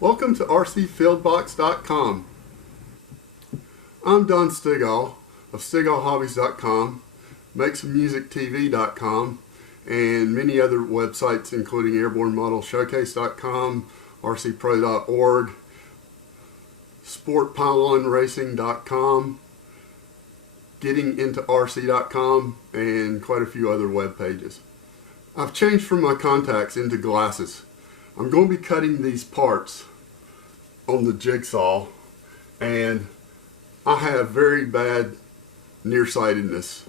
Welcome to RCFieldBox.com. I'm Don Stigall of StigallHobbies.com, MakeSomeMusicTV.com, and many other websites including AirborneModelShowcase.com, RCPro.org, SportPyloneRacing.com, GettingIntoRC.com, and quite a few other web pages. I've changed from my contacts into glasses. I'm going to be cutting these parts on the jigsaw, and I have very bad nearsightedness.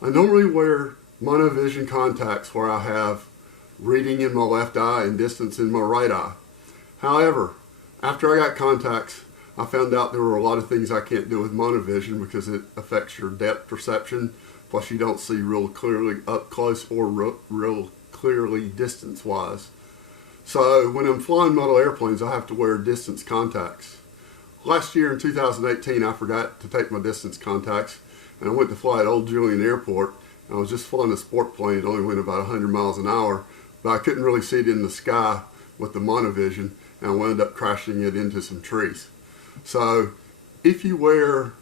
I normally wear monovision contacts where I have reading in my left eye and distance in my right eye. However, after I got contacts, I found out there were a lot of things I can't do with monovision because it affects your depth perception, plus you don't see real clearly up close or real clearly distance wise. So when I'm flying model airplanes, I have to wear distance contacts. Last year in 2018, I forgot to take my distance contacts, and I went to fly at Old Julian Airport. I was just flying a sport plane. It only went about 100 miles an hour, but I couldn't really see it in the sky with the monovision, and I wound up crashing it into some trees. So if you wear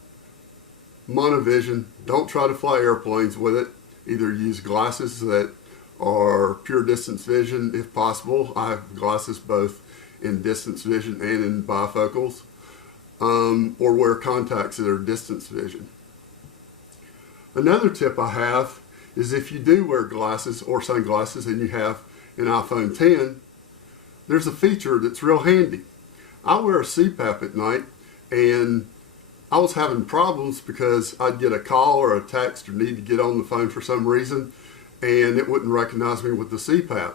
monovision, don't try to fly airplanes with it. Either use glasses that are pure distance vision if possible. I have glasses both in distance vision and in bifocals, or wear contacts that are distance vision. Another tip I have is if you do wear glasses or sunglasses and you have an iPhone 10, there's a feature that's real handy. I wear a CPAP at night, and I was having problems because I'd get a call or a text or need to get on the phone for some reason, and it wouldn't recognize me with the CPAP.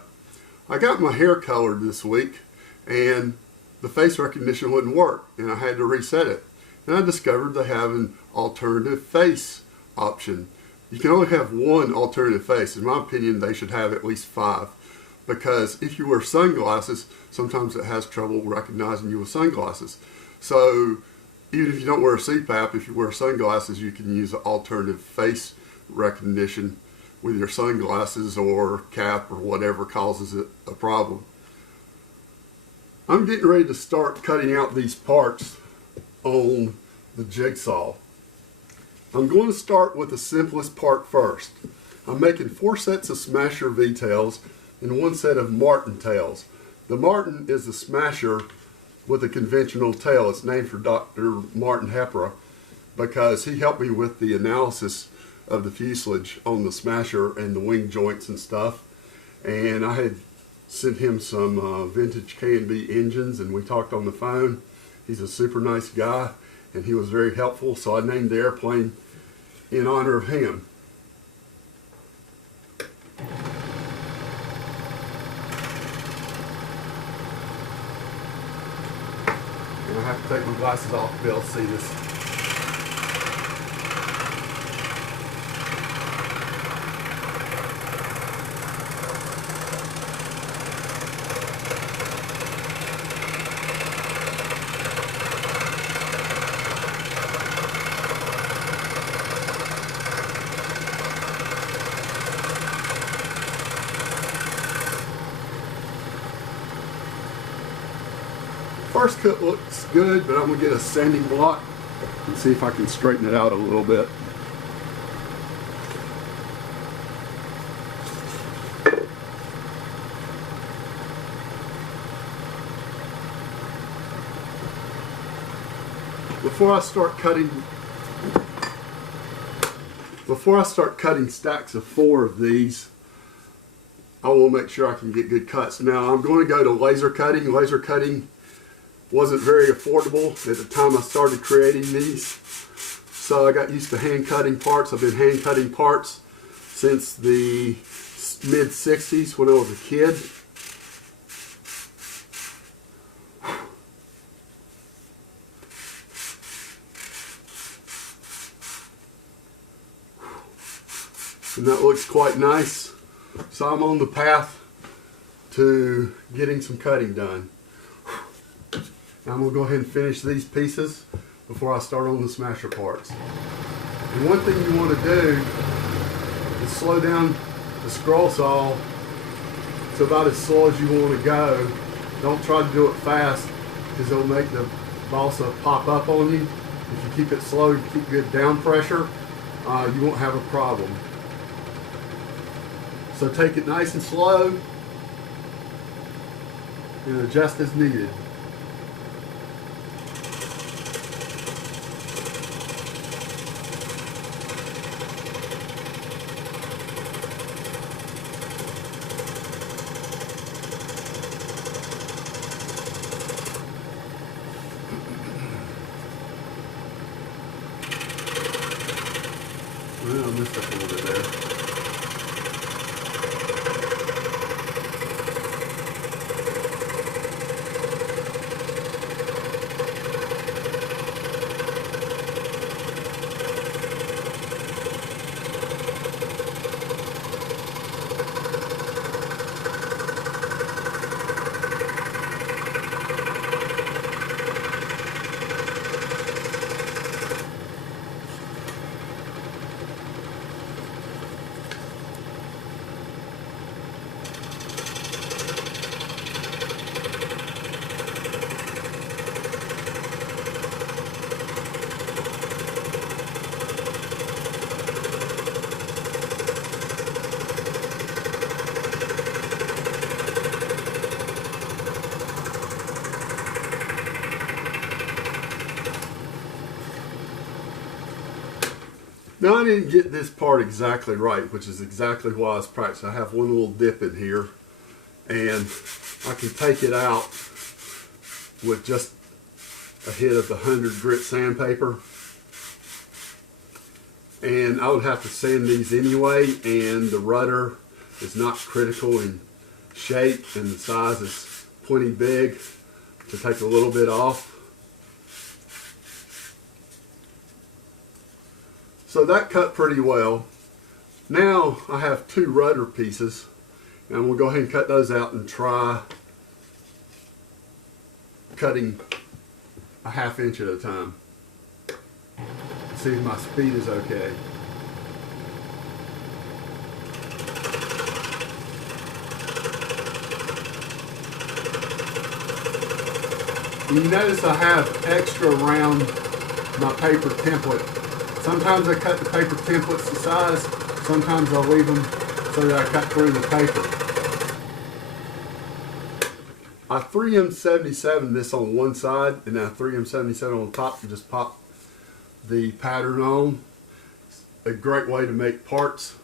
I got my hair colored this week, and the face recognition wouldn't work, and I had to reset it. And I discovered they have an alternative face option. You can only have one alternative face. In my opinion, they should have at least 5, because if you wear sunglasses, sometimes it has trouble recognizing you with sunglasses. So even if you don't wear a CPAP, if you wear sunglasses, you can use alternative face recognition with your sunglasses or cap or whatever causes it a problem. I'm getting ready to start cutting out these parts on the jigsaw. I'm going to start with the simplest part first. I'm making 4 sets of Smasher V-tails and 1 set of Martin tails. The Martin is the Smasher with a conventional tail. It's named for Dr. Martin Hepra because he helped me with the analysis of the fuselage on the Smasher and the wing joints and stuff. And I had sent him some vintage K&B engines, and we talked on the phone. He's a super nice guy, and he was very helpful, so I named the airplane in honor of him. And I have to take my glasses off to be able to see this. First cut looks good, but I'm going to get a sanding block and see if I can straighten it out a little bit. Before I start cutting stacks of 4 of these, I will make sure I can get good cuts. Now I'm going to go to laser cutting. Laser cutting wasn't very affordable at the time I started creating these, so I got used to hand cutting parts. I've been hand cutting parts since the mid-60s when I was a kid. And that looks quite nice. So I'm on the path to getting some cutting done. I'm going to go ahead and finish these pieces before I start on the Smasher parts. And one thing you want to do is slow down the scroll saw to about as slow as you want to go. Don't try to do it fast because it'll make the balsa pop up on you. If you keep it slow, you keep good down pressure, you won't have a problem. So take it nice and slow and adjust as needed. Well, I messed up a little bit there. Now I didn't get this part exactly right, which is exactly why I was practicing. I have one little dip in here, and I can take it out with just a hit of the 100 grit sandpaper. And I would have to sand these anyway, and the rudder is not critical in shape, and the size is plenty big to take a little bit off. So that cut pretty well. Now I have two rudder pieces, and I'm going to go ahead and cut those out and try cutting a ½ inch at a time. See if my speed is okay. You notice I have extra around my paper template. Sometimes I cut the paper templates to size, sometimes I'll leave them so that I cut through the paper. I 3M77 this on one side, and I 3M77 on top and just pop the pattern on. It's a great way to make parts.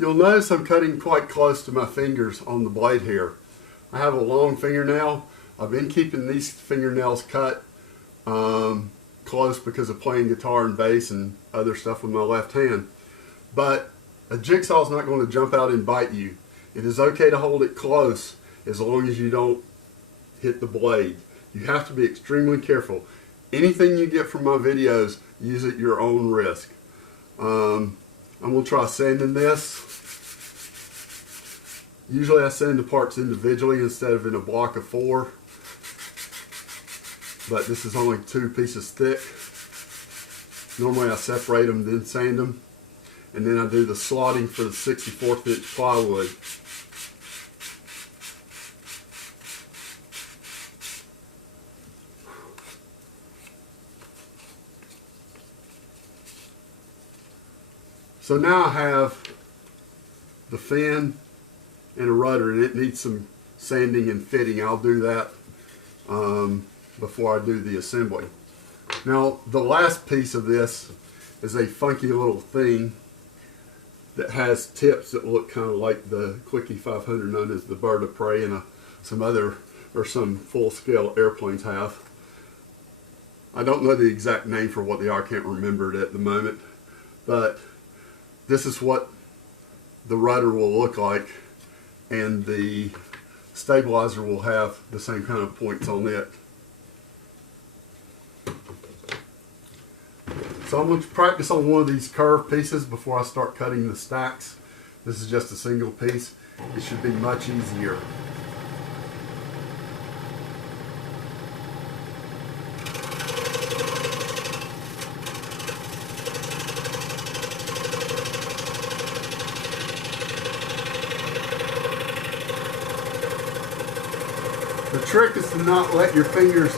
You'll notice I'm cutting quite close to my fingers on the blade here. I have a long fingernail. I've been keeping these fingernails cut close because of playing guitar and bass and other stuff with my left hand. But a jigsaw is not going to jump out and bite you. It is okay to hold it close as long as you don't hit the blade. You have to be extremely careful. Anything you get from my videos, use at your own risk. I'm going to try sanding this. Usually I sand the parts individually instead of in a block of 4. But this is only 2 pieces thick. Normally I separate them, then sand them, and then I do the slotting for the 64th inch plywood. So now I have the fin and a rudder, and it needs some sanding and fitting. I'll do that before I do the assembly. Now the last piece of this is a funky little thing that has tips that look kind of like the Quickie 500, known as the bird of prey, and some full-scale airplanes have. I don't know the exact name for what they are, I can't remember it at the moment, but this is what the rudder will look like, and the stabilizer will have the same kind of points on it. So I'm going to practice on one of these curved pieces before I start cutting the stacks. This is just a single piece. It should be much easier. The trick is to not let your fingers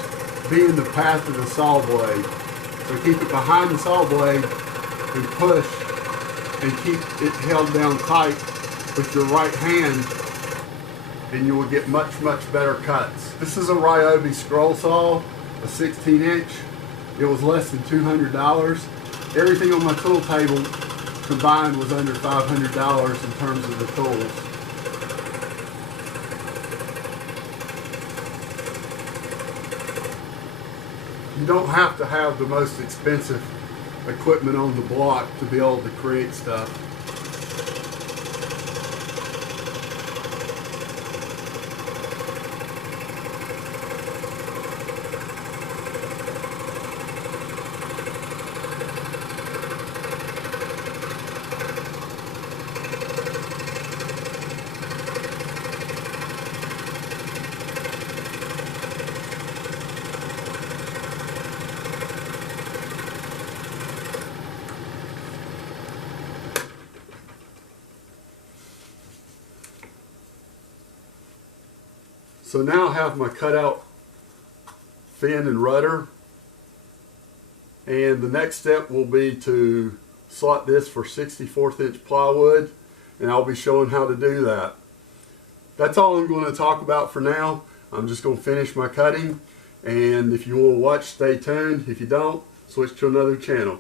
be in the path of the saw blade. So keep it behind the saw blade and push, and keep it held down tight with your right hand, and you will get much better cuts. This is a Ryobi scroll saw, a 16 inch. It was less than $200. Everything on my tool table combined was under $500 in terms of the tools. You don't have to have the most expensive equipment on the block to be able to create stuff. So now I have my cutout fin and rudder, and the next step will be to slot this for 64th inch plywood, and I'll be showing how to do that. That's all I'm going to talk about for now. I'm just going to finish my cutting, and if you want to watch, stay tuned. If you don't, switch to another channel.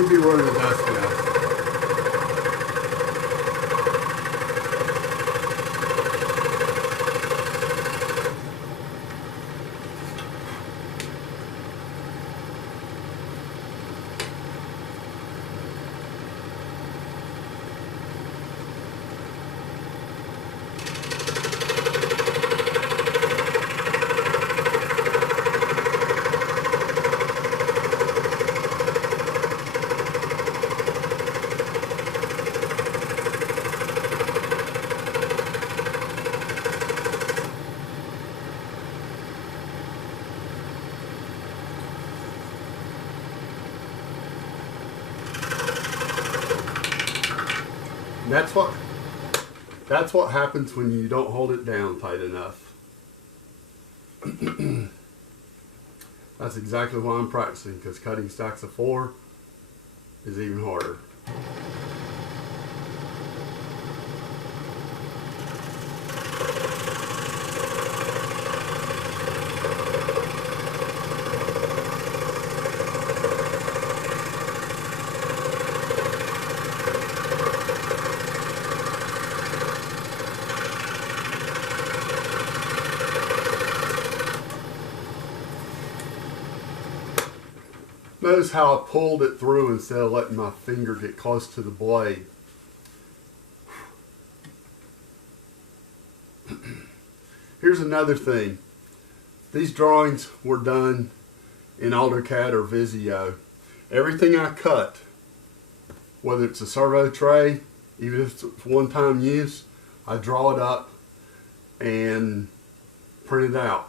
should be running a dust now. That's what happens when you don't hold it down tight enough. That's exactly why I'm practicing, because cutting stacks of 4 is even harder. Notice how I pulled it through instead of letting my finger get close to the blade. Here's another thing. These drawings were done in AutoCAD or Visio. Everything I cut, whether it's a servo tray, even if it's one-time use, I draw it up and print it out.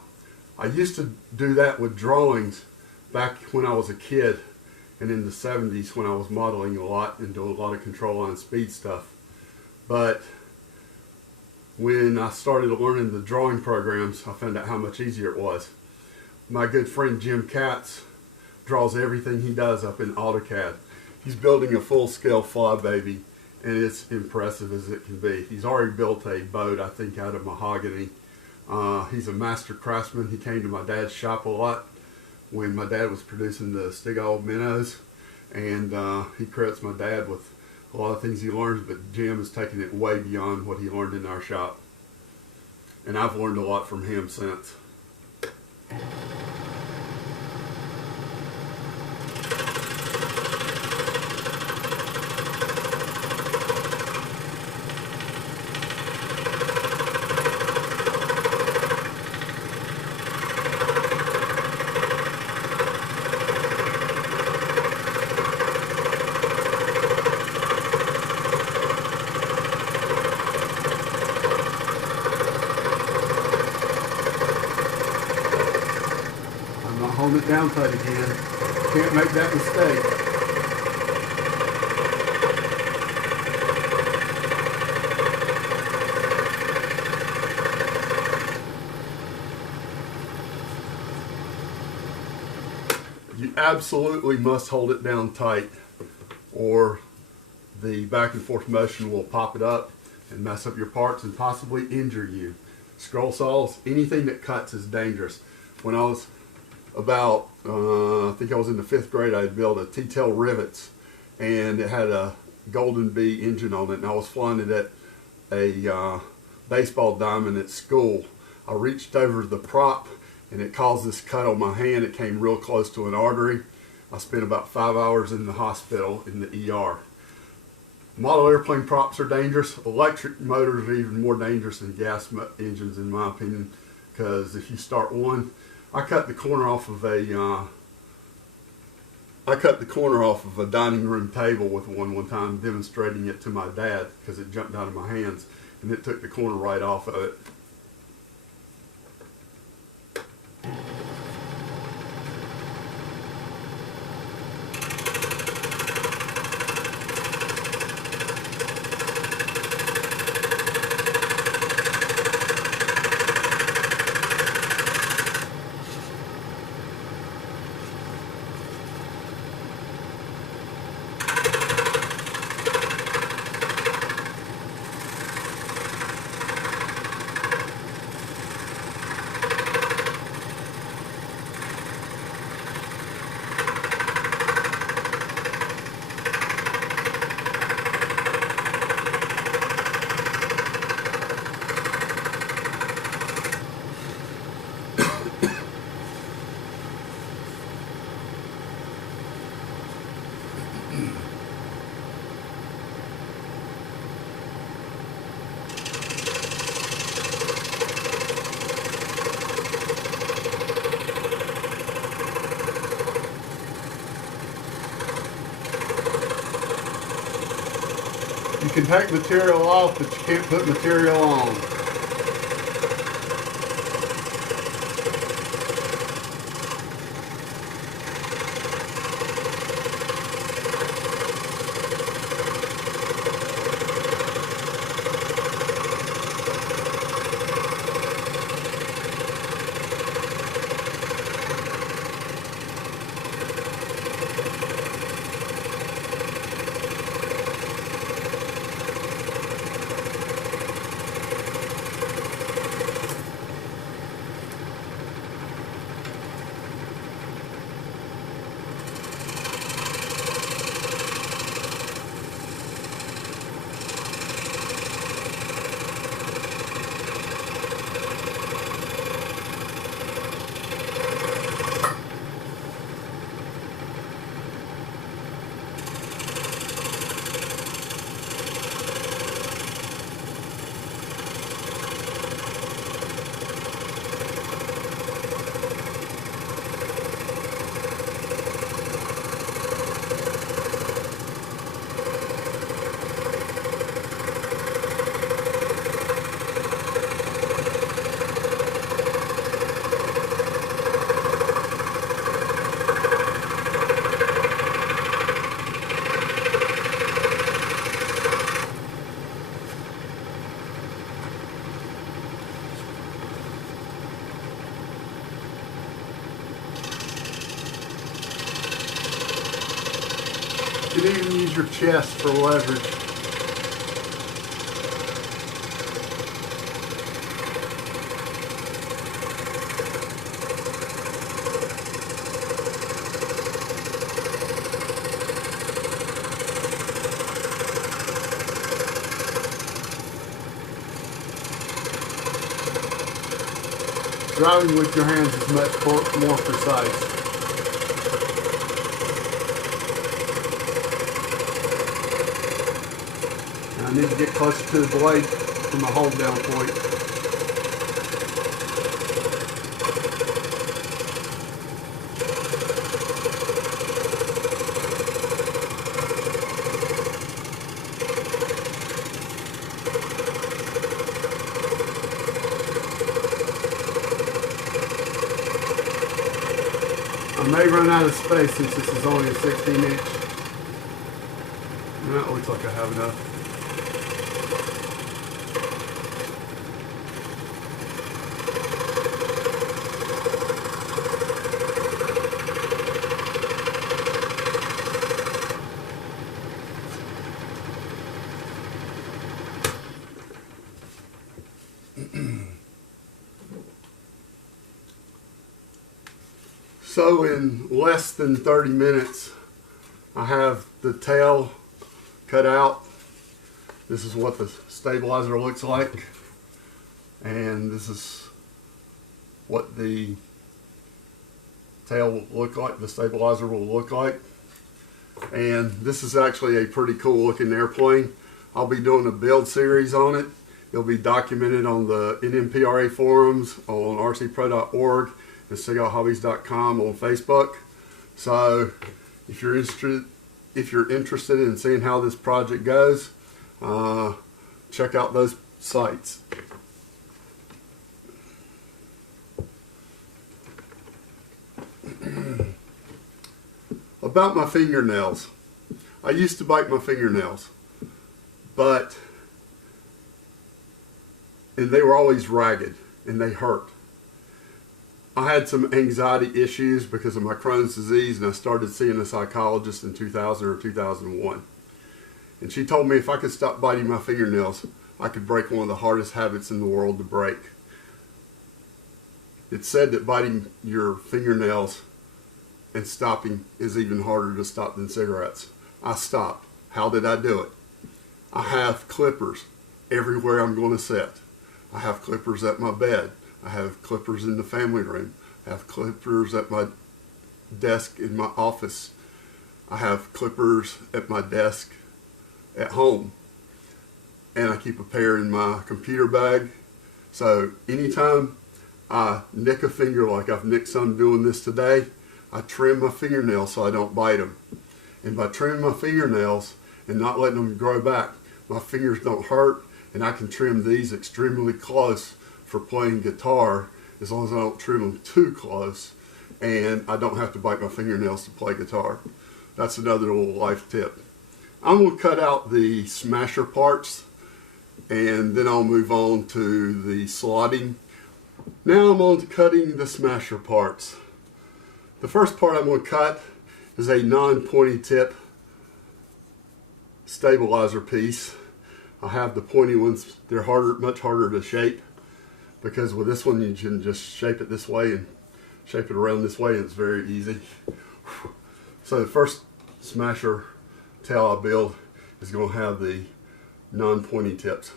I used to do that with drawings back when I was a kid and in the 70s when I was modeling a lot and doing a lot of control line speed stuff. But when I started learning the drawing programs, I found out how much easier it was. My good friend Jim Katz draws everything he does up in AutoCAD. He's building a full-scale flybaby, and it's impressive as it can be. He's already built a boat, I think, out of mahogany. He's a master craftsman. He came to my dad's shop a lot when my dad was producing the Stigall minnows, and he credits my dad with a lot of things he learned, but Jim has taken it way beyond what he learned in our shop. And I've learned a lot from him since. Hold it down tight again. Can't make that mistake. You absolutely must hold it down tight, or the back and forth motion will pop it up and mess up your parts and possibly injure you. Scroll saws, anything that cuts is dangerous. When I was about, I think I was in the 5th grade, I had built a T-tail rivets, and it had a Golden Bee engine on it, and I was flying it at a baseball diamond at school. I reached over the prop, and it caused this cut on my hand. It came real close to an artery. I spent about 5 hours in the hospital in the ER. Model airplane props are dangerous. Electric motors are even more dangerous than gas engines, in my opinion, because if you start one, I cut the corner off of a dining room table with one time, demonstrating it to my dad because it jumped out of my hands, and it took the corner right off of it. can take material off, but you can't put material on. You can even use your chest for leverage. Driving with your hands is much more precise. I need to get closer to the blade for my hold down point. I may run out of space since this is only a 16-inch. That looks like I have enough. So in less than 30 minutes, I have the tail cut out. This is what the stabilizer looks like. And this is what the tail will look like, the stabilizer will look like. And this is actually a pretty cool looking airplane. I'll be doing a build series on it. It'll be documented on the NMPRA forums, on rcpro.org, and seagullhobbies.com on Facebook. So if you're interested in seeing how this project goes, check out those sites. About my fingernails. I used to bite my fingernails, and they were always ragged and they hurt. I had some anxiety issues because of my Crohn's disease, and I started seeing a psychologist in 2000 or 2001. And she told me if I could stop biting my fingernails, I could break one of the hardest habits in the world to break. It's said that biting your fingernails and stopping is even harder to stop than cigarettes. I stopped. How did I do it? I have clippers everywhere I'm going to sit. I have clippers at my bed. I have clippers in the family room. I have clippers at my desk in my office. I have clippers at my desk at home. And I keep a pair in my computer bag. So anytime I nick a finger, like I've nicked some doing this today, I trim my fingernails so I don't bite them. And by trimming my fingernails and not letting them grow back, my fingers don't hurt, and I can trim these extremely close for playing guitar as long as I don't trim them too close, and I don't have to bite my fingernails to play guitar. That's another little life tip. I'm going to cut out the smasher parts, and then I'll move on to the slotting. Now I'm on to cutting the smasher parts. The first part I'm going to cut is a non-pointy tip stabilizer piece. I have the pointy ones. They're harder, much harder to shape, because with this one you can just shape it this way and shape it around this way, and it's very easy. So the first smasher tail I build is going to have the non-pointy tips.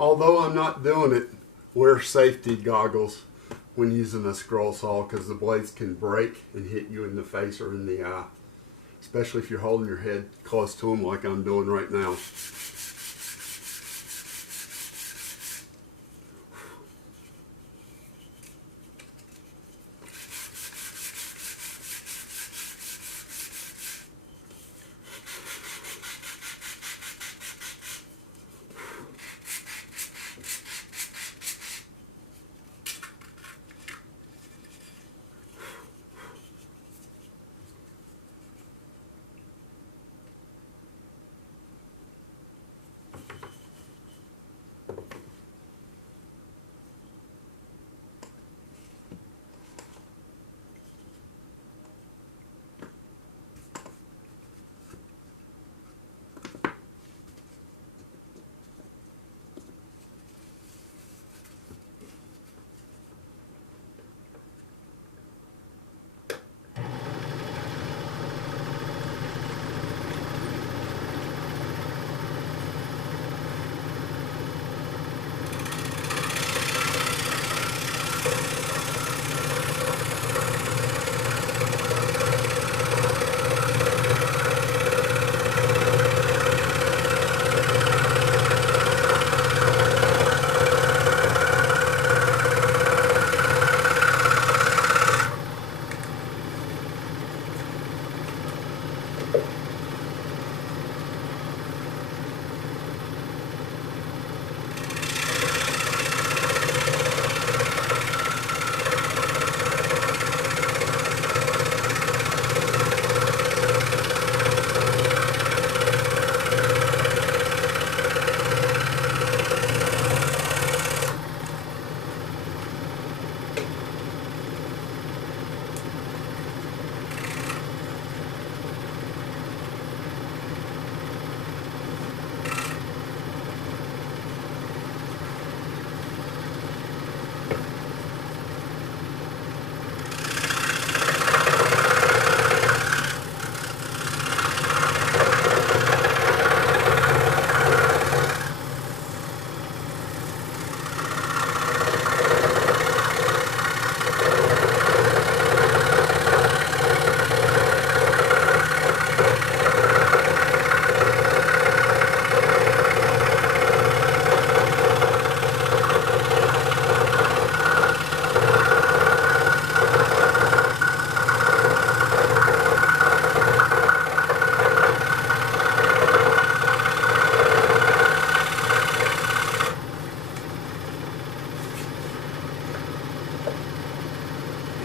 Although I'm not doing it, wear safety goggles when using a scroll saw, because the blades can break and hit you in the face or in the eye, especially if you're holding your head close to them like I'm doing right now.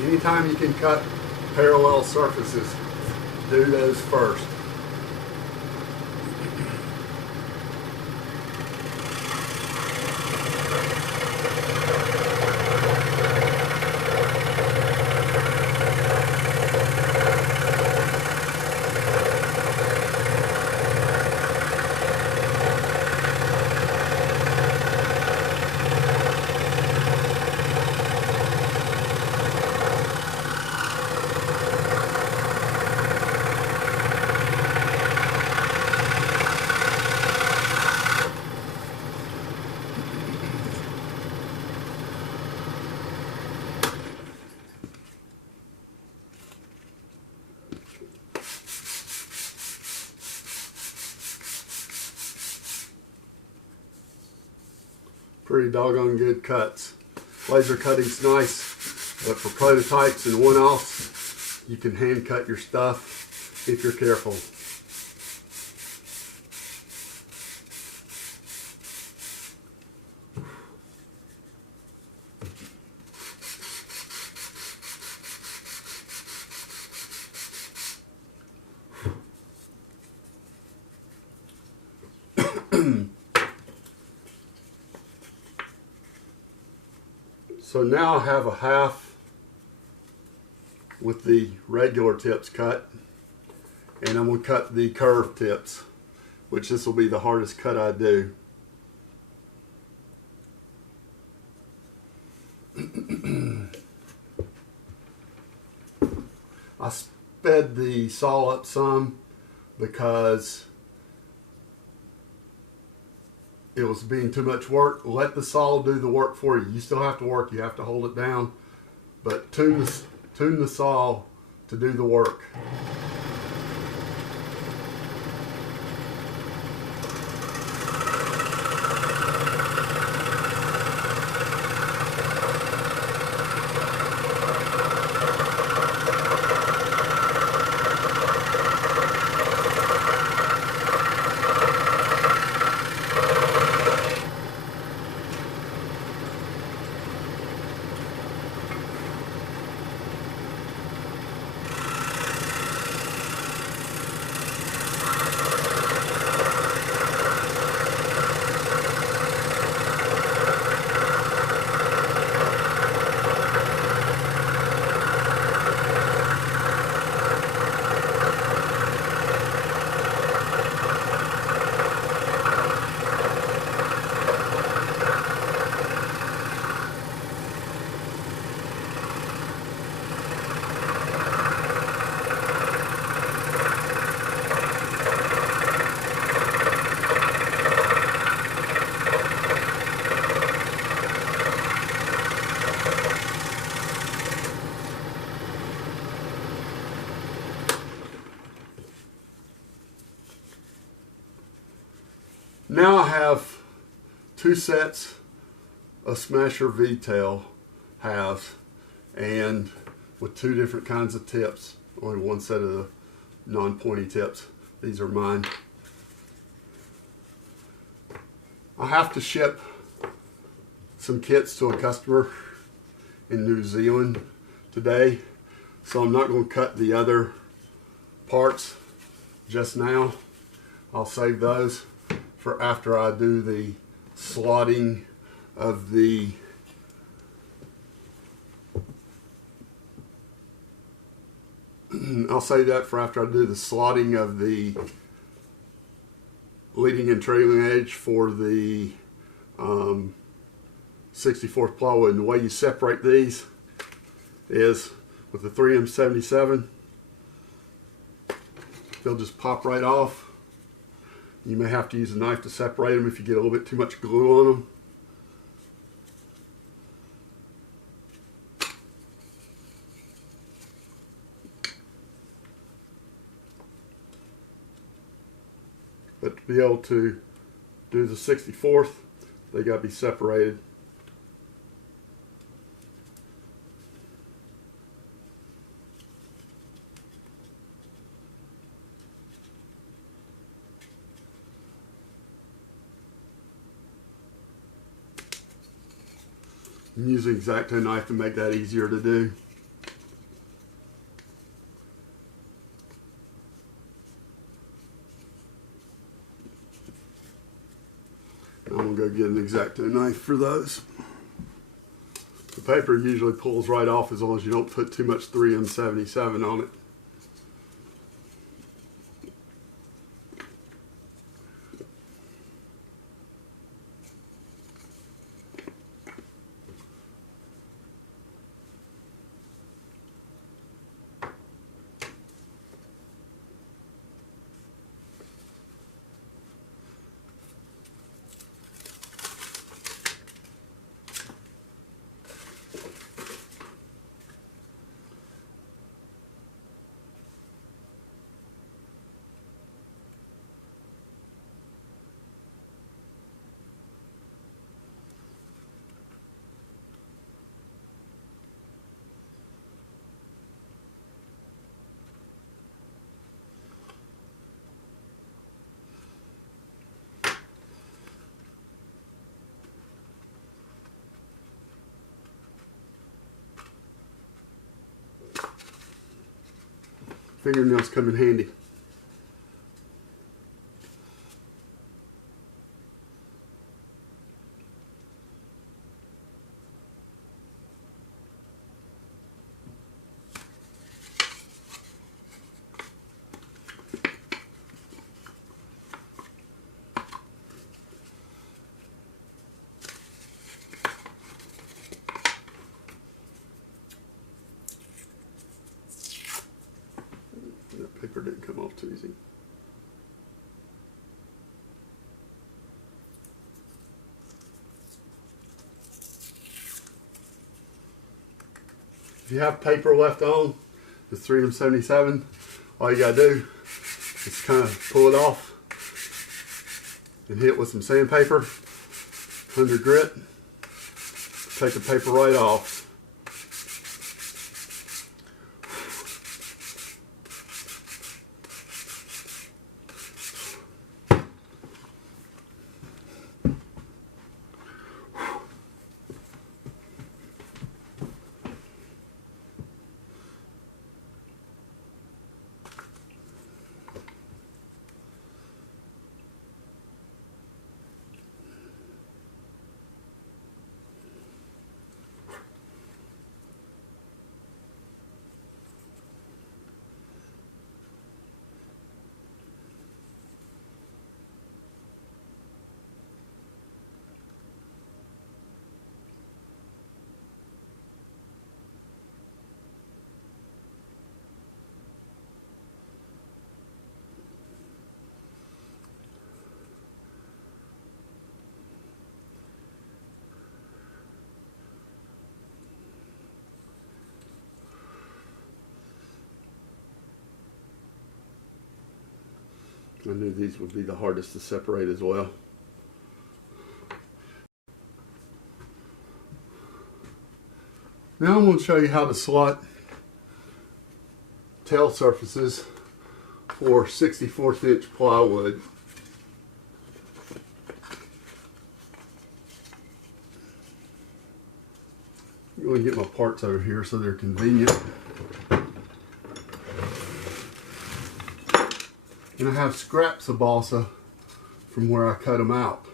Anytime you can cut parallel surfaces, do those first. Pretty doggone good cuts. Laser cutting's nice, but for prototypes and one-offs, you can hand cut your stuff if you're careful. So now I have a half with the regular tips cut, and I'm going to cut the curved tips, which this will be the hardest cut I do. I sped the saw up some because it was being too much work, let the saw do the work for you. You still have to work, you have to hold it down, but tune the saw to do the work. Now I have two sets of Smasher V-tail halves, and with two different kinds of tips. Only one set of the non-pointy tips. These are mine. I have to ship some kits to a customer in New Zealand today, so I'm not going to cut the other parts just now. I'll save those for after I do the slotting of the I'll save that for after I do the slotting of the leading and trailing edge for the 64th plywood. And the way you separate these is with the 3M77. They'll just pop right off. You may have to use a knife to separate them if you get a little bit too much glue on them. But to be able to do the 64th, they got to be separated. I'm using X-Acto knife to make that easier to do. I'm going to go get an X-Acto knife for those. The paper usually pulls right off as long as you don't put too much 3M77 on it. Fingernails come in handy. That paper didn't come off too easy. If you have paper left on, it's 377. All you gotta do is kind of pull it off and hit with some sandpaper under grit. Take the paper right off. I knew these would be the hardest to separate as well. Now I'm going to show you how to slot tail surfaces for 64th inch plywood. I'm going to get my parts over here so they're convenient. And I have scraps of balsa from where I cut them out.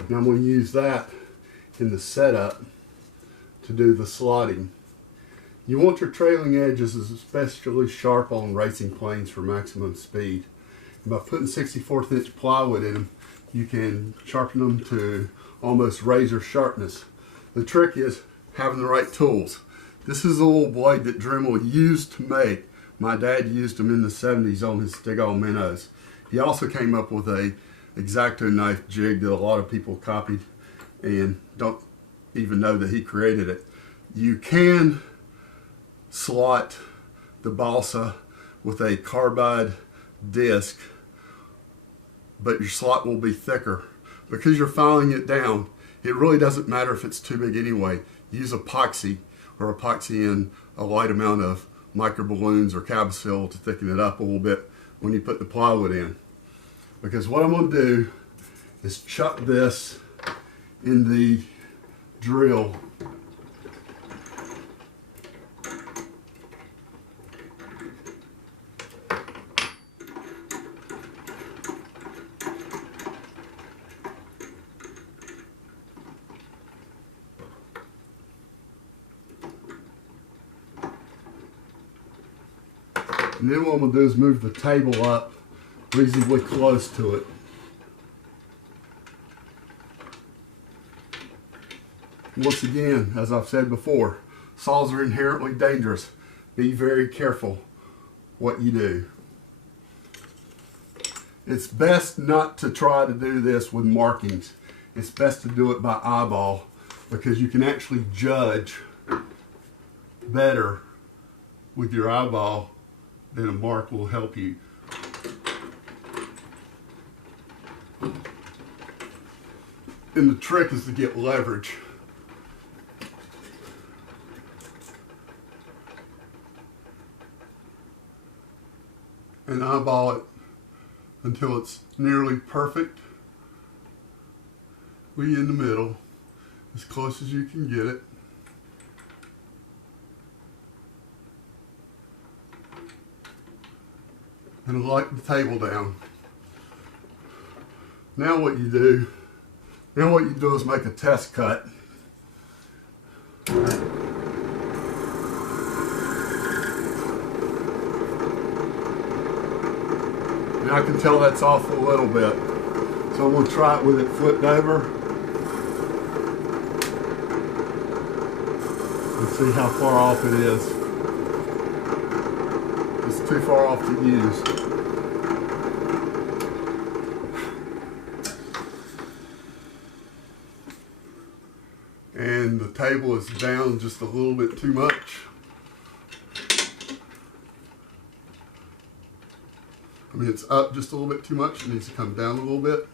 And I'm going to use that in the setup to do the slotting. You want your trailing edges especially sharp on racing planes for maximum speed. And by putting 64th inch plywood in them, you can sharpen them to almost razor sharpness. The trick is having the right tools. This is the old blade that Dremel used to make. My dad used them in the 70s on his Stigall minnows. He also came up with a X-Acto knife jig that a lot of people copied and don't even know that he created it. You can slot the balsa with a carbide disc, but your slot will be thicker. Because you're filing it down, it really doesn't matter if it's too big anyway. Use epoxy or epoxy in a light amount of micro balloons or cabocil to thicken it up a little bit when you put the plywood in. Because what I'm going to do is chuck this in the drill and then what I'm going to do is move the table up reasonably close to it. Once again, as I've said before, saws are inherently dangerous. Be very careful what you do. It's best not to try to do this with markings. It's best to do it by eyeball because you can actually judge better with your eyeball than a mark will help you. And the trick is to get leverage. And eyeball it until it's nearly perfect. Be in the middle, as close as you can get it. And light the table down. Now what you do is make a test cut. And I can tell that's off a little bit. So I'm going to try it with it flipped over. And see how far off it is. It's too far off to use. And the table is down just a little bit too much. I mean, it's up just a little bit too much. It needs to come down a little bit.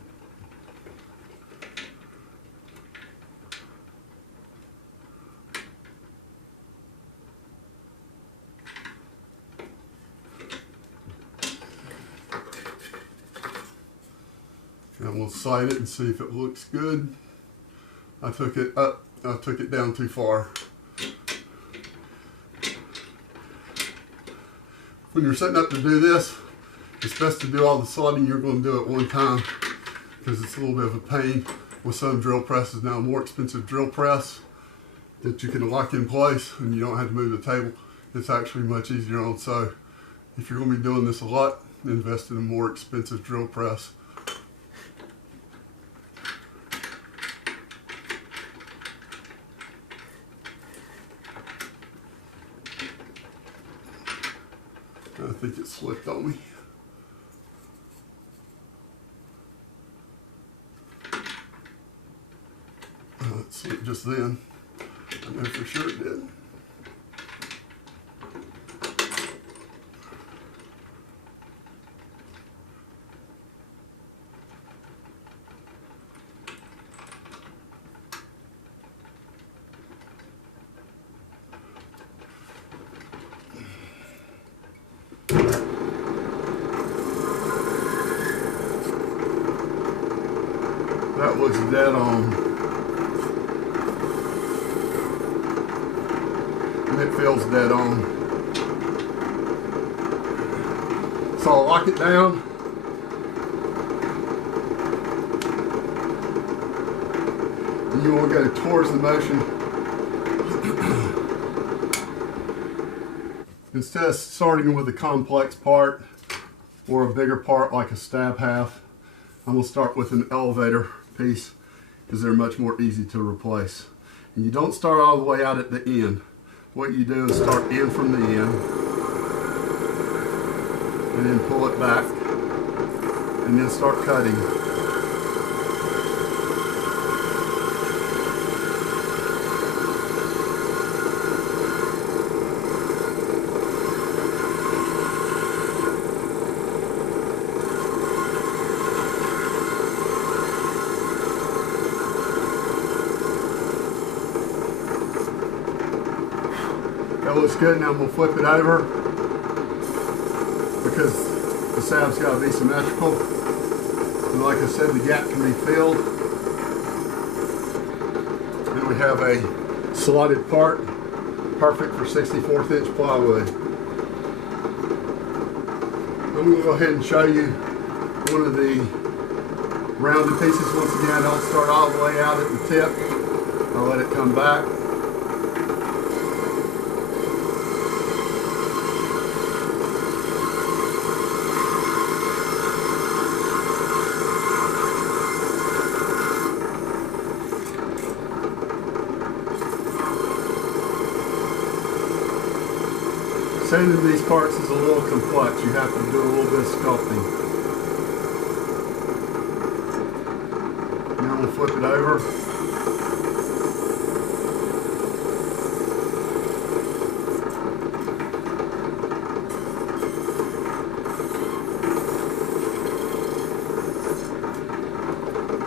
And we'll sight it and see if it looks good. I took it up, I took it down too far. When you're setting up to do this, it's best to do all the slotting you're going to do at one time, because it's a little bit of a pain with some drill presses. Now, a more expensive drill press that you can lock in place and you don't have to move the table, it's actually much easier on. So if you're going to be doing this a lot, invest in a more expensive drill press. I think it slipped on me. It slipped just then. I know for sure it did. That looks dead on. And it feels dead on. So I'll lock it down. And you want to go towards the motion. Instead of starting with a complex part or a bigger part like a stab half, I'm going to start with an elevator piece because they're much more easy to replace. And you don't start all the way out at the end. What you do is start in from the end and then pull it back and then start cutting. That looks good. Now I'm going to flip it over because the sab's got to be symmetrical. And like I said, the gap can be filled. And we have a slotted part, perfect for 64th inch plywood. I'm going to go ahead and show you one of the rounded pieces. Once again, I don't start all the way out at the tip. I'll let it come back. Sanding these parts is a little complex. You have to do a little bit of sculpting. Now we'll flip it over.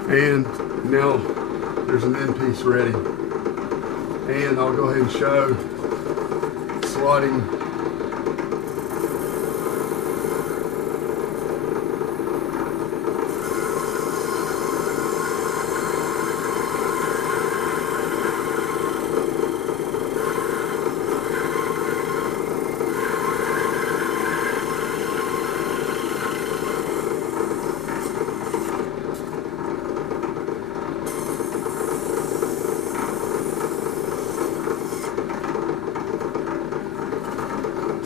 And now there's an end piece ready. And I'll go ahead and show slotting.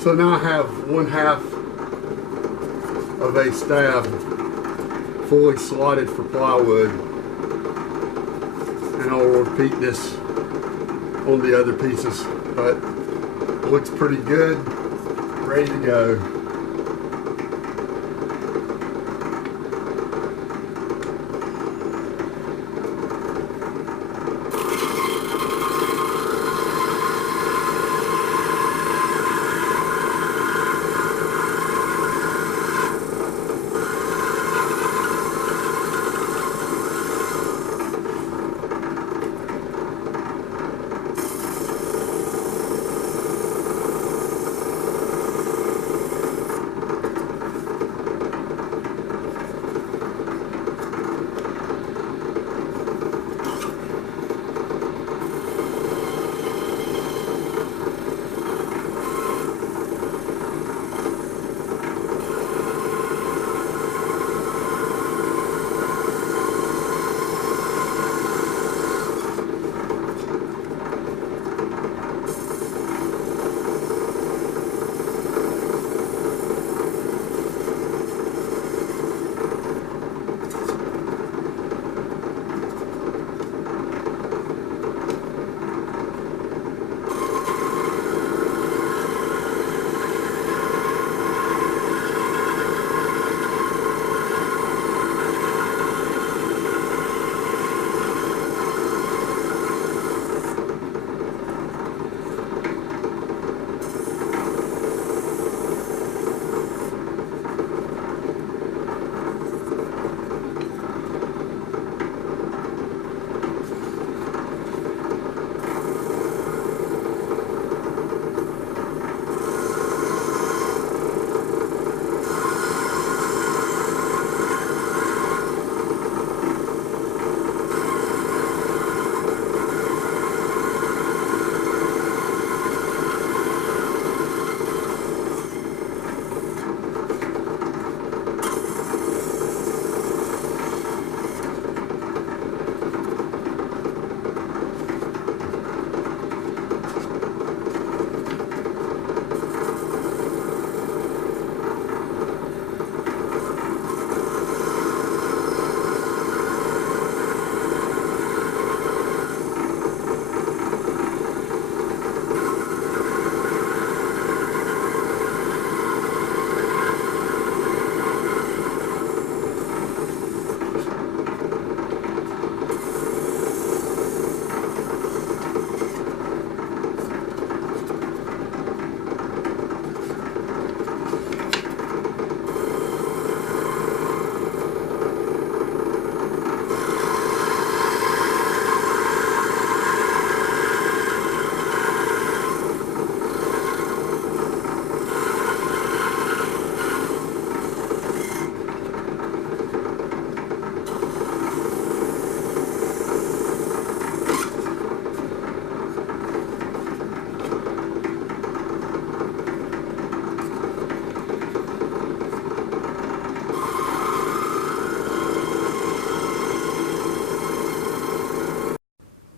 So now I have 1/2 of a stab fully slotted for plywood, and I'll repeat this on the other pieces, but it looks pretty good, ready to go.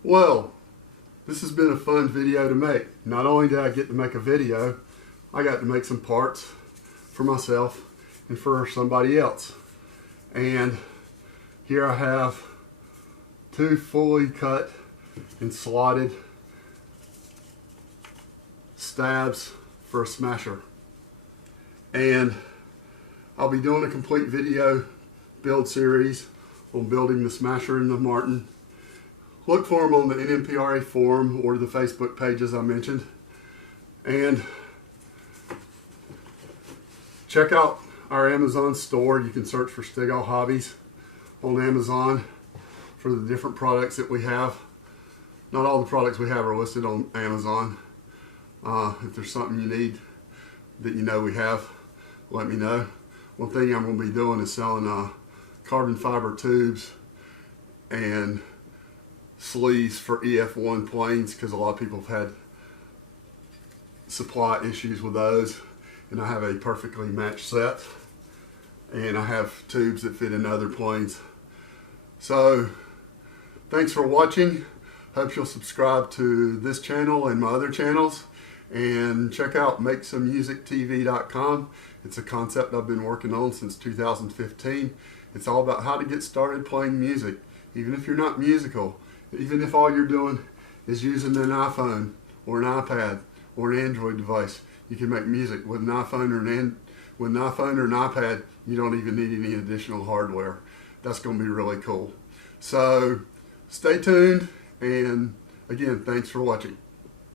Well, this has been a fun video to make. Not only did I get to make a video, I got to make some parts for myself and for somebody else. And here I have 2 fully cut and slotted stabs for a smasher. And I'll be doing a complete video build series on building the smasher and the Martin. Look for them on the NMPRA forum or the Facebook pages I mentioned. And check out our Amazon store. You can search for Stegall Hobbies on Amazon for the different products that we have. Not all the products we have are listed on Amazon. If there's something you need that you know we have, let me know. One thing I'm going to be doing is selling carbon fiber tubes and sleeves for EF1 planes, because a lot of people have had supply issues with those, and I have a perfectly matched set, and I have tubes that fit in other planes. So thanks for watching. Hope you'll subscribe to this channel and my other channels, and check out MakeSomeMusicTV.com. It's a concept I've been working on since 2015. It's all about how to get started playing music, even if you're not musical. Even if all you're doing is using an iPhone or an iPad or an Android device, you can make music with an iPhone or an iPad. You don't even need any additional hardware. That's going to be really cool. So stay tuned, and again, thanks for watching.